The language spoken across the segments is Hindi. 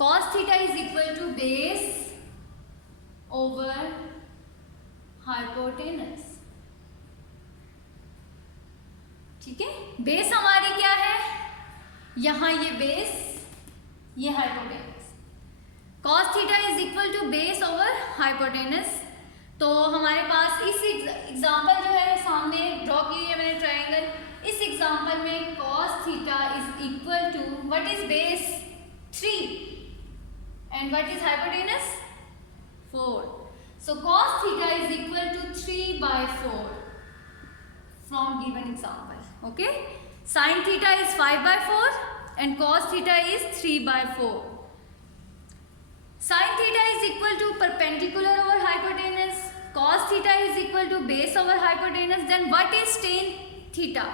cos theta is equal to base over hypotenuse. ठीक है, बेस हमारी क्या है, यहां ये बेस, ये hypotenuse. cos theta is equal to base over hypotenuse. तो हमारे पास इस एग्जांपल जो है सामने ड्रॉ की है मैंने ट्रायंगल, इस एग्जांपल में cos theta is equal to what is base 3 and what is hypotenuse 4। So cos theta is equal to 3/4 from given example. Okay, sin theta is 5/4 and cos theta is 3/4. Sin theta is equal to perpendicular over hypotenuse. Cos theta is equal to base over hypotenuse. Then what is tan theta?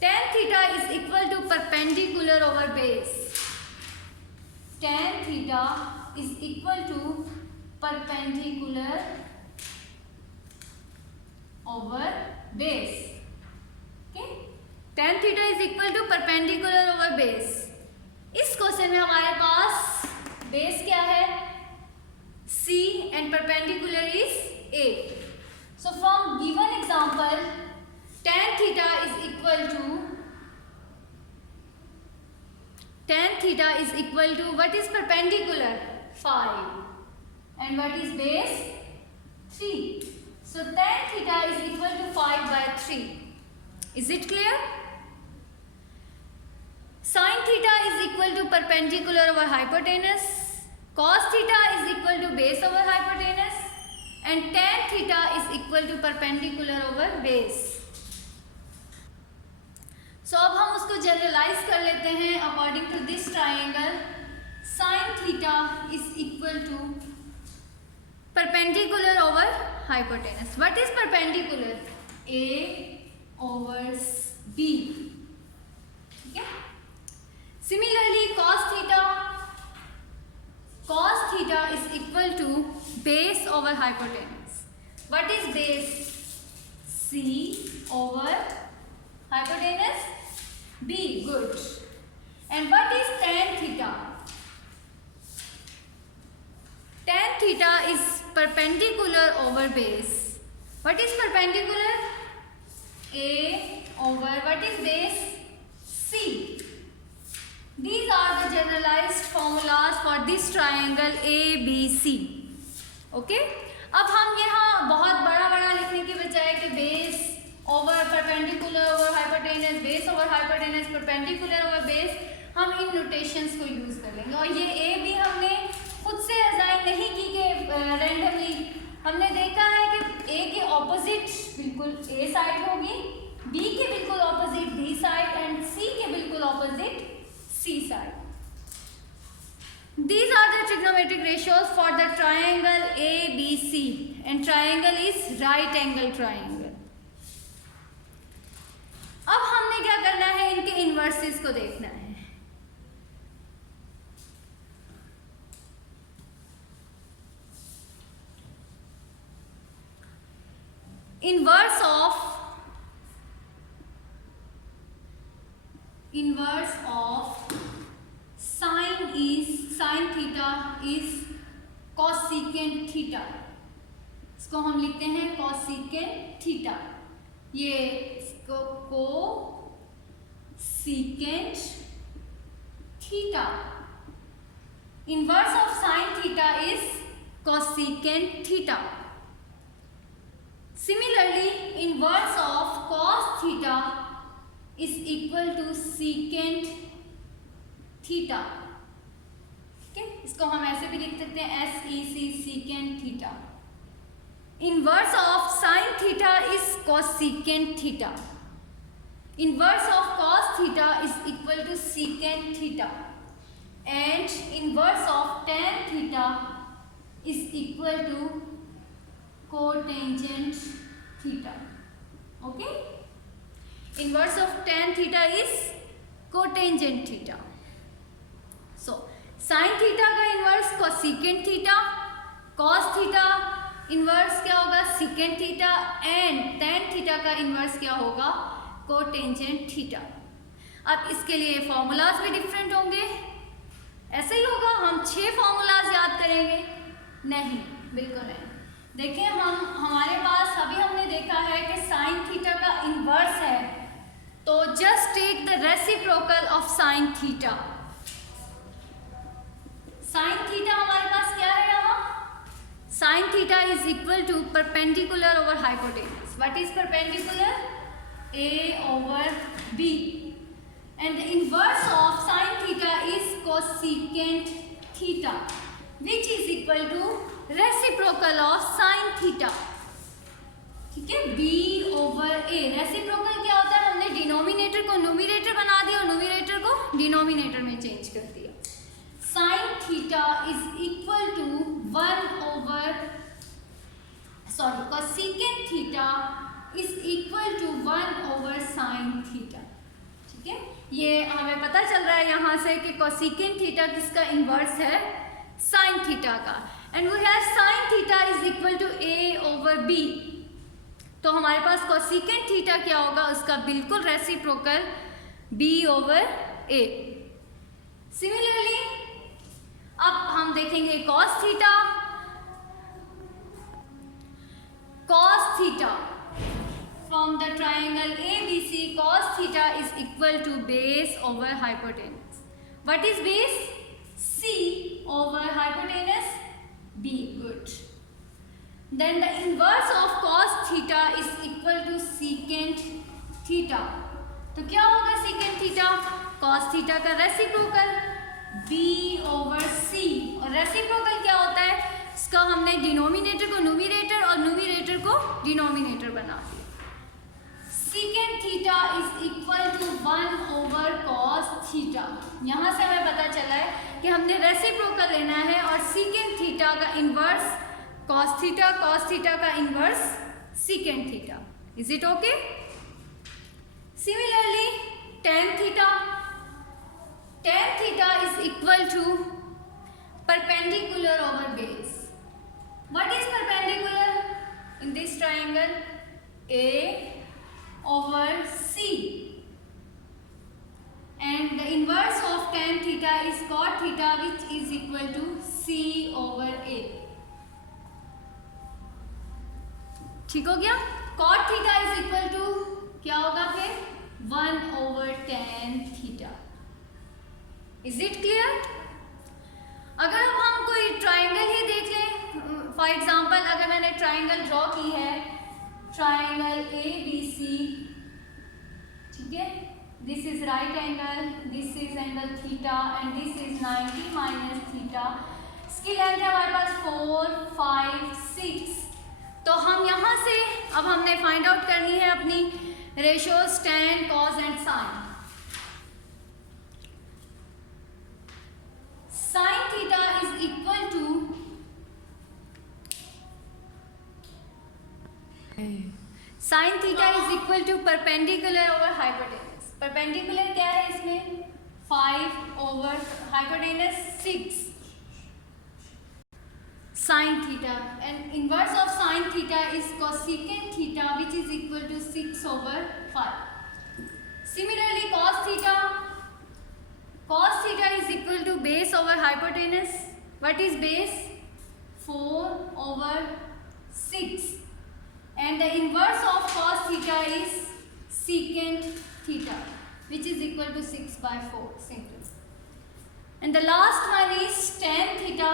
Tan theta is equal to perpendicular over base. Tan theta is equal to perpendicular over base. Okay? Tan theta is equal to perpendicular over base. इस क्वेश्चन में हमारे पास बेस क्या है C and perpendicular is A. So from given example, tan theta is equal to what is perpendicular 5 and what is base 3. So tan theta is equal to 5/3. Is it clear? Sin theta is equal to perpendicular over hypotenuse, cos theta is equal to base over hypotenuse and tan theta is equal to perpendicular over base. So अब हम उसको जनरलाइज कर लेते हैं according to this triangle. sin theta is equal to perpendicular over hypotenuse. What is perpendicular? A over B. ठीक है। Similarly, cos theta is equal to base over hypotenuse. What is base? C over hypotenuse B. Good. And what is tan theta? Tan theta is perpendicular over base. What is perpendicular? A over what is base? C. These are the generalized formulas for this triangle ABC. Okay? अब हम यहाँ बहुत बड़ा लिखने की बजाय कि base over perpendicular over hypotenuse, base over hypotenuse, perpendicular over base, हम इन नोटेशंस को यूज कर लेंगे। और ये ए भी हमने खुद से असाइन नहीं की कि रैंडमली, हमने देखा है कि ए के ऑपोजिट बिल्कुल ए साइड होगी, बी के बिल्कुल ऑपोजिट बी साइड एंड सी के बिल्कुल opposite C side. These are the trigonometric ratios for the triangle ABC and triangle is right angle triangle. अब हमने क्या करना है, इनके इन्वर्सेस को देखना है। Inverse of sin theta is cosecant theta. इसको हम लिखते हैं cosecant theta. ये इसको cosecant theta. Inverse of sin theta is cosecant theta. Similarly, inverse of cos theta is equal to secant theta. ठीक है, इसको हम ऐसे भी लिख सकते हैं SEC secant theta. Inverse of sin theta is cosecant theta. Inverse of cos theta is equal to secant theta. And inverse of tan theta is equal to cotangent theta. Okay? Inverse of tan theta is cotangent theta. So sin theta का inverse cosecant theta, cos theta inverse क्या होगा secant theta and tan theta का इन्वर्स क्या होगा cotangent theta. अब इसके लिए फॉर्मूलाज भी डिफरेंट होंगे। नहीं, बिल्कुल नहीं। देखिए हमारे पास अभी हमने देखा है कि साइन थीटा का इन्वर्स है, तो just take the reciprocal of sine theta. Sine theta हमारे पास क्या है यहाँ? Sine theta is equal to perpendicular over hypotenuse. What is perpendicular? A over B, and the inverse of sin theta is cosecant theta, which is equal to reciprocal of sin theta. ठीक है, B over A। रेसिप्रोकल क्या होता है? हमने डिनोमिनेटर को न्यूमरेटर बना दिया और न्यूमरेटर को डिनोमिनेटर में चेंज कर दिया। Sine theta is equal to 1 over cosecant theta is equal to 1 over sine theta. ठीक है, ये हमें पता चल रहा है यहाँ से कि cosecant थीटा किसका इन्वर्स है? साइन थीटा का। And we have sine theta is equal to A over B। तो हमारे पास cosecant थीटा क्या होगा? उसका बिल्कुल reciprocal B over A। Similarly अब हम देखेंगे cos theta. cos theta from the triangle ABC, cos theta is equal to base over hypotenuse. What is base? C over hypotenuse B. Good. Then the inverse of cos theta is equal to secant theta. तो क्या होगा secant theta? cos theta का रेसिप्रोकल B over C। और रेसिप्रोकल क्या होता है? इसका हमने डिनोमिनेटर को न्यूमरेटर और न्यूमरेटर को डिनोमिनेटर बना दिया। Secant theta is equal to 1 over cos theta. यहाँ से हमें पता चला है कि हमने रेसिप्रोकल लेना है और secant थीटा का इन्वर्स cos थीटा का inverse secant theta. Is it okay? Similarly tan theta is equal to perpendicular over base. What is perpendicular in this triangle? A over C, and the inverse of tan theta is cot theta, which is equal to C over A। ठीक हो गया? cot theta is equal to क्या होगा फिर? 1 over tan theta। Is it clear? अगर अब हम कोई ट्राइंगल ही देख लें, फॉर एग्जाम्पल अगर मैंने ट्राइंगल ड्रॉ की है, ट्राइंगल ABC, ठीक है, this is right angle, this is angle theta and this is 90 minus theta. इसकी लेंथ है हमारे पास 4, 5, 6। तो हम यहाँ से अब हमने फाइंड आउट करनी है अपनी ratios tan, cos and sine. Sine theta is equal to sine theta is equal to perpendicular over hypotenuse. Perpendicular क्या है इसमें? 5 over hypotenuse 6 sine theta, and inverse of sine theta is cosecant theta which is equal to 6 over 5। Similarly cos theta is equal to base over hypotenuse. What is base? 4 over 6, and the inverse of cos theta is secant theta, which is equal to 6 by 4 simple. And the last one is tan theta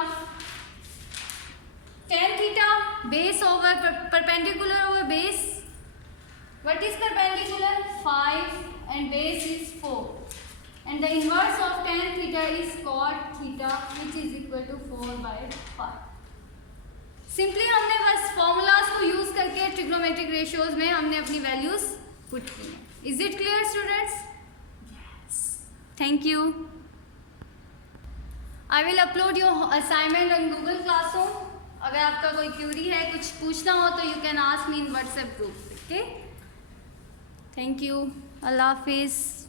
base over perpendicular over base. What is perpendicular? 5 and base is 4, and the inverse of tan theta is cot theta, which is equal to 4 by 5. Simply हमने बस फॉर्मूलाज को यूज करके ट्रिग्नोमेट्रिक रेशियोज में हमने अपनी वैल्यूज पुट की हैं। Is it clear students? Thank you. I will upload your assignment on Google classroom. अगर आपका कोई क्यूरी है, कुछ पूछना हो तो you can ask me in WhatsApp group. Okay, thank you, अल्लाह हाफिज़।